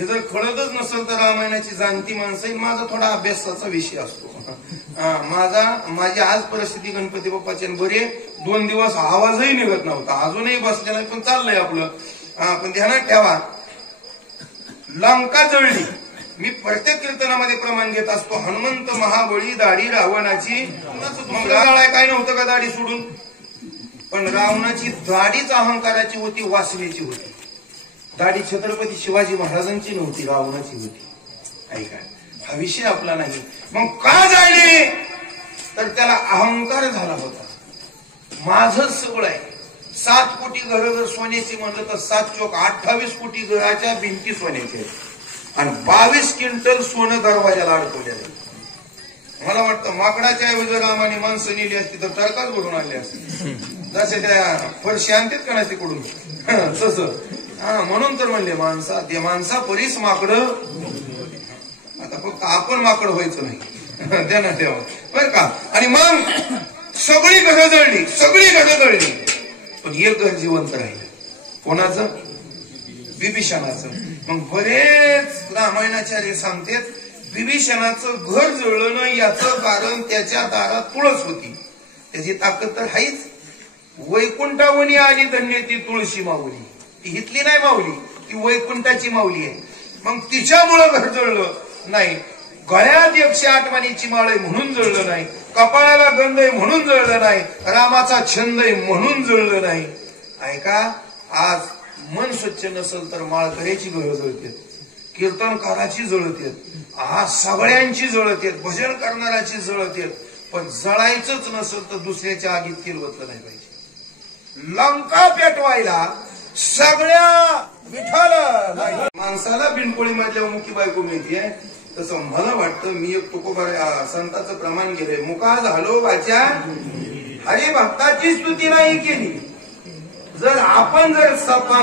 हे जर कळतच नसेल तर रामायणाची जाणती माणसं माझा थोडा अभ्यासाचा विषय असतो. माझी आज परिस्थिती गणपती बाप्पाचे बरे 2 दिवस आवाजही निघत नव्हता, अजूनही बसलेला पण चाललंय आपलं. पण ध्यानात ठेवा, लंका जळली. मी प्रत्येक कीर्तनामध्ये प्रमाण घेत असतो, हनुमंत महाबळी दाढी रावणाची. मग काय नव्हतं का दाढी सोडून? पण रावणाची दाढीच अहंकाराची होती, वासनेची होती. दाढी छत्रपती शिवाजी महाराजांची नव्हती, रावणाची होती. ऐका, हा विषय आपला नाही. मग का जाळली? तर त्याला अहंकार झाला होता, माझंच सगळं आहे. 7 कोटी घरं जर सोन्याची म्हणलं तर 7 चोक 28 कोटी घराच्या भिंती सोन्याच्या आणि 22 क्विंटल सोनं दरवाजाला अडकवलेलं. मला वाटतं माकडाच्या ऐवजी रामाने माणसं नेली असती तर टरकाच भरून आणले असते, जसे त्या फरशी आणतात का ना तिकडून तसं. म्हणून तर म्हणले माणसा परीस माकडं. आता फक्त आपण माकड व्हायचं नाही, ध्यानात ठेवा बर का. आणि मग सगळी घरं जळली, पण एक घर जिवंत राहिलं. कोणाचं? विभीषणाचं. मग बरेच रामायणाचार्य सांगतात, विभीषणाचं घर जळलं ना याचं कारण त्याच्या दारात तुळस होती. त्याची ताकद तर हाईच. वैकुंठावनी आली धन्य ती तुळशी माऊली. ती हितली नाही माऊली, ती वैकुंठाची माऊली आहे. मग तिच्यामुळं घर जळलं नाही. गळ्यात 108 मानेची माळ आहे म्हणून जळलं नाही, कपाळाला गंध आहे म्हणून जळलं नाही, रामाचा छंद आहे म्हणून जळलं नाही. ऐका, आज मन स्वच्छ नसेल तर माळकऱ्याची घरं जळतात, कीर्तनकाराची जळतात, आज सगळ्यांची जळतात, भजन करणाराची जळतात. पण जळायचंच नसेल तर दुसऱ्याच्या आगीत किलवतलं नाही पाहिजे. लंका पेटवायला सगळ्या विठाला माणसाला बिनपोळी मधल्या मुखी बायको मिळते. तसं मला वाटतं, मी एक तुकोबा संताचं प्रमाण गेलंय, मुका झालो वाचा हरी भक्ताची स्तुती नाही केली. जर आपण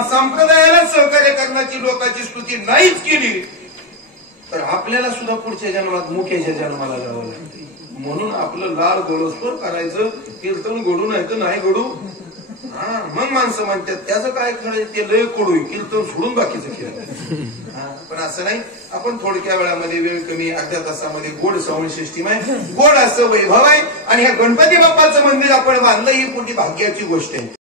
संप्रदायाला सहकार्य करण्याची लोकांची स्तुती नाहीच केली तर आपल्याला सुद्धा पुढच्या जन्मात मुख्याच्या जन्माला जावं लागते. म्हणून आपलं लाल गोळसोर करायचं, कीर्तन घडू नाही तर नाही घडू. मग माणसं म्हणतात त्याचं काय खरं, ते लय कडू कीर्तन सोडून बाकीचं केलं. पण असं नाही. आपण थोडक्या वेळामध्ये, वेळ कमी, अर्ध्या तासामध्ये गोड श्रवण सिस्टीम आहे, गोड असं वैभव आहे. आणि ह्या गणपती बाप्पाचं मंदिर आपण बांधलं ही मोठी भाग्याची गोष्ट आहे.